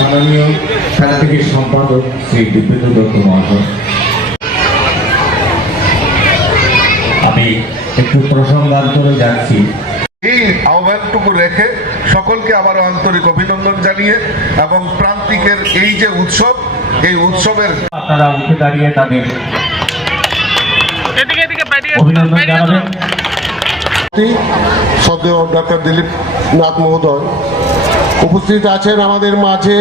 মাননীয় খেলা সম্পাদক শ্রী দিব্যেন্দু দত্ত মহাশয়। আমি একটু প্রসঙ্গান্তরে যাচ্ছি। এই আহ্বানটুকু রেখে সকলকে আবারও আন্তরিক অভিনন্দন জানিয়ে এবং প্রান্তিকের এই যে উৎসব এই উৎসবের আপনারা উঠে দাঁড়িয়ে তাদের এদিকে এদিকে অভিনন্দন জানাবেন। শ্রদ্ধেয় ডক্টর দিলীপ নাথ মহোদয় উপস্থিত আছেন আমাদের মাঝে।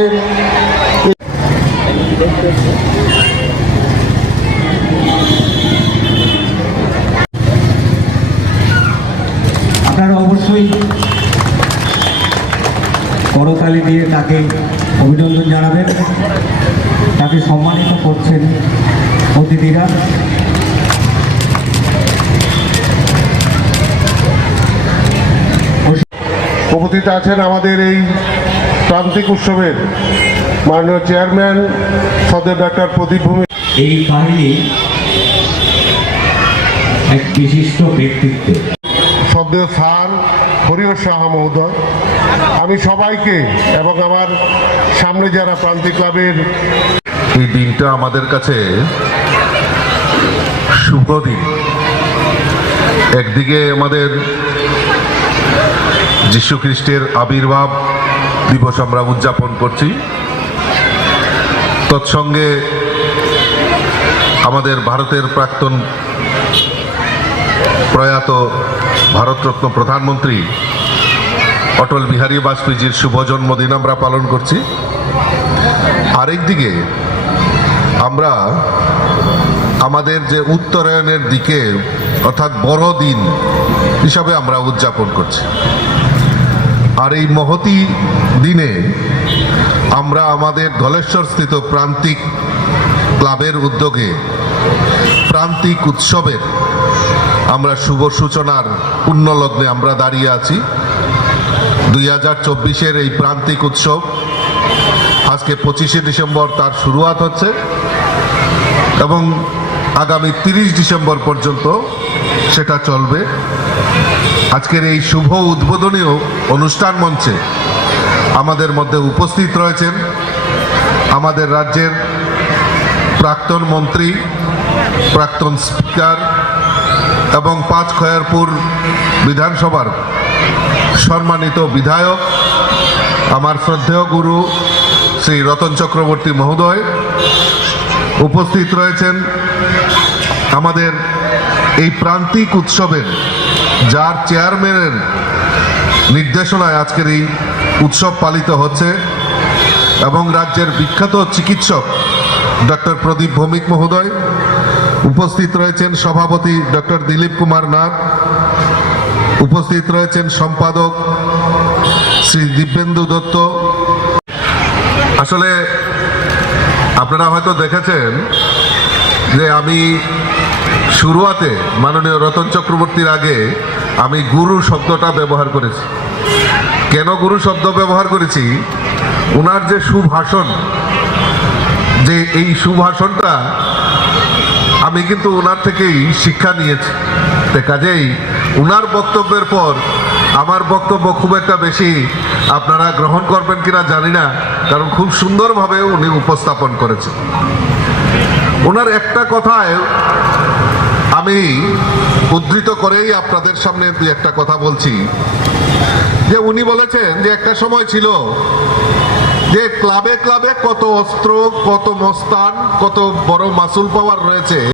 আপনারা অবশ্যই করতালি দিয়ে তাকে অভিনন্দন জানাবেন। তাকে সম্মানিত করছেন অতিথিরা। উপস্থিত আছেন আমাদের এই প্রান্তিক উৎসবের মাননীয় চেয়ারম্যান শ্রদ্ধেয় ডক্টর প্রদীপ ভূমি। এই কাহিনী এক বিশিষ্ট ব্যক্তিত্ব। শ্রদ্ধেয় স্যার হরিহর সাহা মহোদয় আমি সবাইকে এবং আমার সামনে যারা প্রান্তিক ক্লাবের এই দিনটা আমাদের কাছে শুভ দিন। একদিকে আমাদের খ্রিস্টের আবির্ভাব দিবস আমরা উদযাপন করছি। তৎসঙ্গে আমাদের ভারতের প্রাক্তন প্রয়াত ভারতরত্ন প্রধানমন্ত্রী অটল বিহারী বাজপেয়ীজির শুভ জন্মদিন আমরা পালন করছি। আরেকদিকে আমরা আমাদের যে উত্তরায়ণের দিকে অর্থাৎ বড়দিন হিসাবে আমরা উদযাপন করছি। আর এই মহতি দিনে আমরা আমাদের ধলেশ্বর স্থিত প্রান্তিক ক্লাবের উদ্যোগে, প্রান্তিক উৎসবের আমরা শুভ সূচনার পুণ্যলগ্নে আমরা দাঁড়িয়ে আছি। দুই হাজার চব্বিশের এই প্রান্তিক উৎসব আজকে পঁচিশে ডিসেম্বর তার শুরুয়াত হচ্ছে এবং আগামী তিরিশ ডিসেম্বর পর্যন্ত সেটা চলবে। আজকের এই শুভ উদ্বোধনীয় অনুষ্ঠান মঞ্চে আমাদের মধ্যে উপস্থিত রয়েছেন আমাদের রাজ্যের প্রাক্তন মন্ত্রী, প্রাক্তন স্পিকার এবং পাঁচ খয়ারপুর বিধানসভার সম্মানিত বিধায়ক, আমার শ্রদ্ধেয় গুরু শ্রী রতন চক্রবর্তী মহোদয়, উপস্থিত রয়েছেন আমাদের এই প্রান্তিক উৎসবের যার চেয়ারম্যানের নির্দেশনায় আজকের এই উৎসব পালিত হচ্ছে এবং রাজ্যের বিখ্যাত চিকিৎসক ডক্টর প্রদীপ ভৌমিক মহোদয় উপস্থিত রয়েছেন সভাপতি ডক্টর দিলীপ কুমার নাথ, উপস্থিত রয়েছেন সম্পাদক শ্রী দিব্যেন্দু দত্ত। আসলে আপনারা হয়তো দেখেছেন যে আমি শুরুয়াতে মাননীয় রতন চক্রবর্তীর আগে আমি গুরু শব্দটা ব্যবহার করেছি। কেন গুরু শব্দ ব্যবহার করেছি? ওনার যে সুভাষণ, যে এই সুভাষণটা আমি কিন্তু ওনার থেকেই শিক্ষা নিয়েছি। তো কাজেই ওনার বক্তব্যের পর আমার বক্তব্য খুব একটা বেশি আপনারা গ্রহণ করবেন কিনা জানি না, কারণ খুব সুন্দরভাবে উনি উপস্থাপন করেছেন। ওনার একটা কথায় আমি উদ্ধৃত করেই আপনাদের সামনে দুই একটা কথা বলছি। যে উনি বলেছেন যে একটা সময় ছিল যে ক্লাবে ক্লাবে কত অস্ত্র, কত মস্তান, কত বড় মাসুল পাওয়ার রয়েছে।